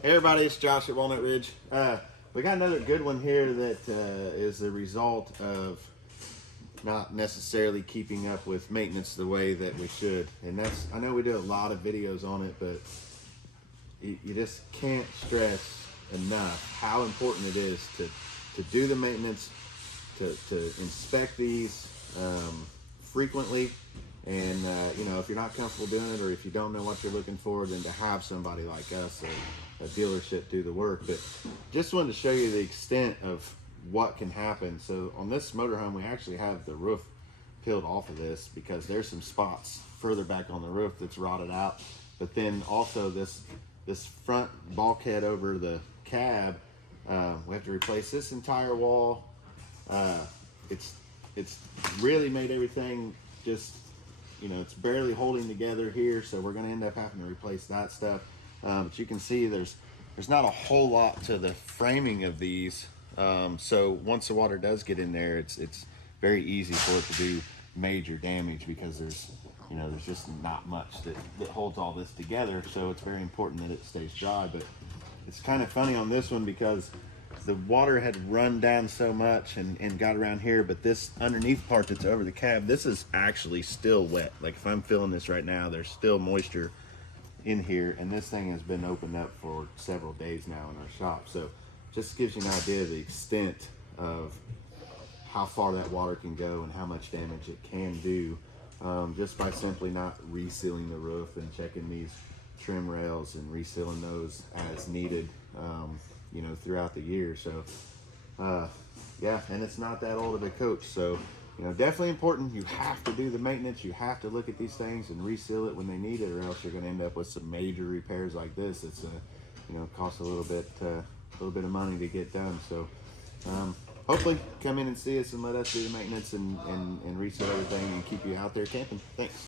Hey everybody, it's Josh at Walnut Ridge. We got another good one here that is the result of not necessarily keeping up with maintenance the way that we should. And that's, I know we do a lot of videos on it, but you just can't stress enough how important it is to do the maintenance, to inspect these frequently. And you know, if you're not comfortable doing it, or if you don't know what you're looking for, then to have somebody like us, a dealership, do the work. But just wanted to show you the extent of what can happen. So on this motorhome, we actually have the roof peeled off of this because there's some spots further back on the roof that's rotted out. But then also this front bulkhead over the cab, we have to replace this entire wall. It's really made everything just, you know, it's barely holding together here, so we're going to end up having to replace that stuff. But you can see there's not a whole lot to the framing of these. So once the water does get in there, it's very easy for it to do major damage because there's just not much that holds all this together. So it's very important that it stays dry. But it's kind of funny on this one because the water had run down so much and got around here, but this underneath part that's over the cab, this is actually still wet. Like if I'm filling this right now, there's still moisture in here, and this thing has been opened up for several days now in our shop. So just gives you an idea of the extent of how far that water can go and how much damage it can do, just by simply not resealing the roof and checking these trim rails and resealing those as needed, you know, throughout the year. So yeah, and it's not that old of a coach, so you know, definitely important. You have to do the maintenance. You have to look at these things and reseal it when they need it, or else you're going to end up with some major repairs like this. It's you know, costs a little bit of money to get done. So hopefully come in and see us and let us do the maintenance and reseal everything and keep you out there camping. Thanks.